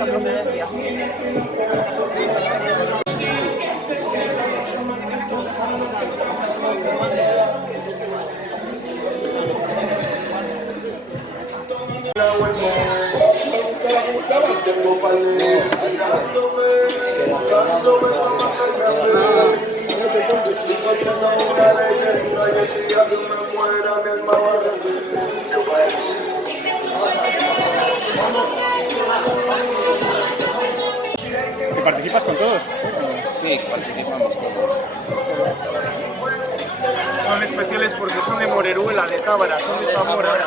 esa procedencia. ¿Te participas con todos? Sí, participamos todos. Son especiales porque son de Moreruela, de Tábara, son de Zamora.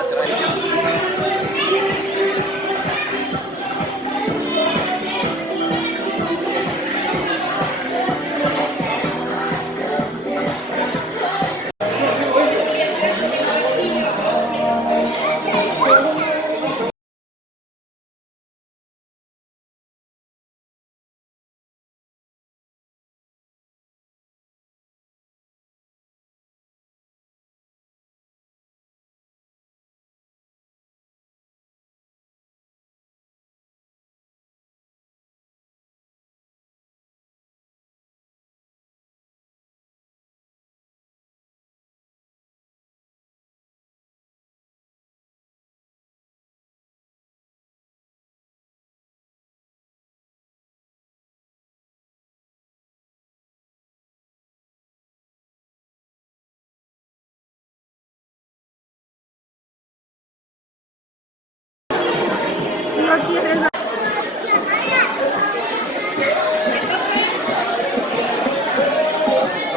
No quieres.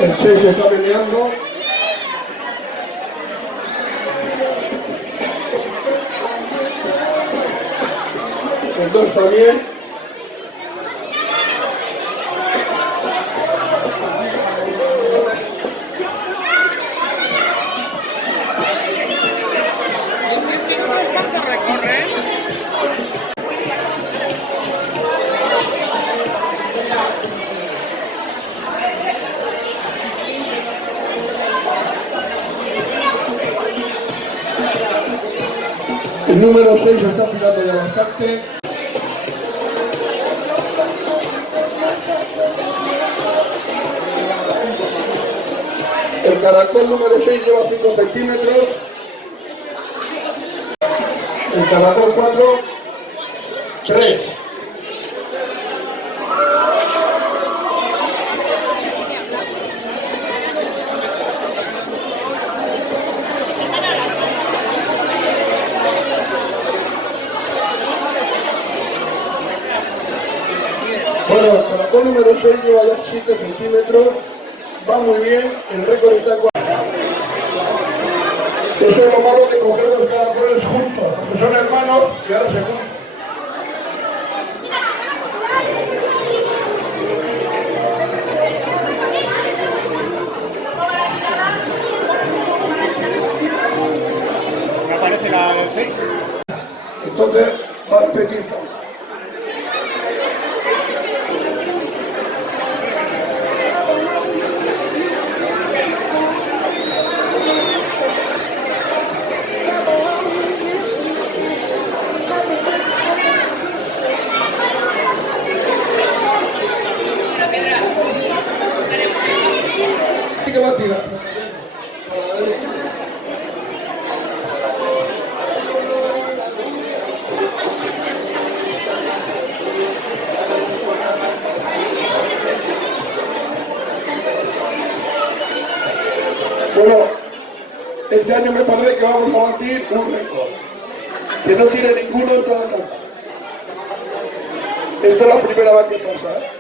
El 6 se está peleando. El 2 también. El número 6 está tirando ya bastante. El caracol número 6 lleva 5 centímetros. El caracol 4, 3. Bueno, el caracol número 6 lleva ya 7 centímetros, va muy bien, el récord está en 4. Eso es lo malo de coger los caracoles juntos, porque son hermanos y ahora se juntan. ¿Me aparece la del 6? Entonces va a repetir todo. Que va a tirar a la derecha. Bueno, este año me parece que vamos a batir un récord que no tiene ninguno en toda la casa. Esta es la primera vez que pasa, ¿eh?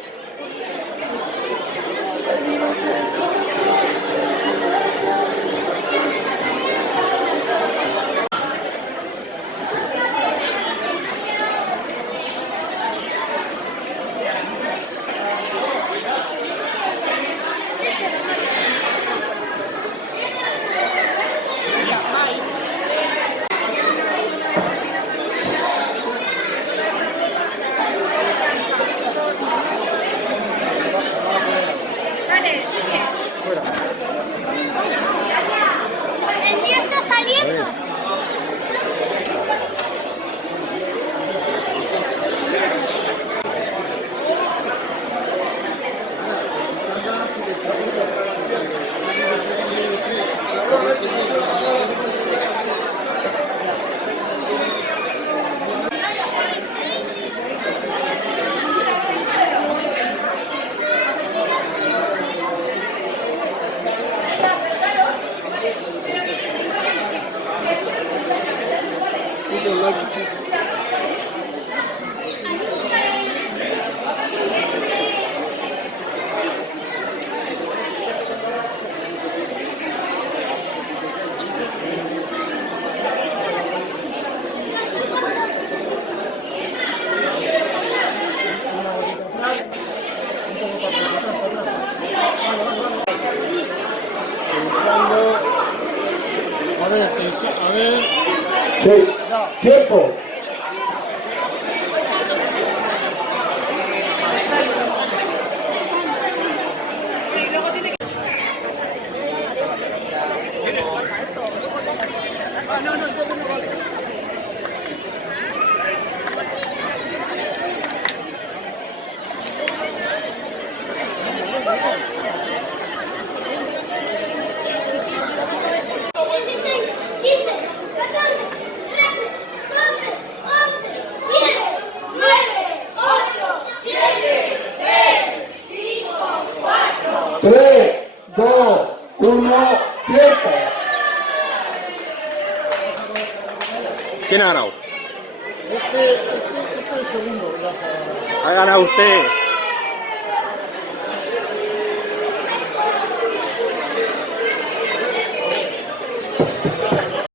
A ver, a ver. Sí. Tiempo. Tres, dos, uno, tiempo. ¿Quién ha ganado? Este es el segundo. Ya sabes. Ha ganado usted.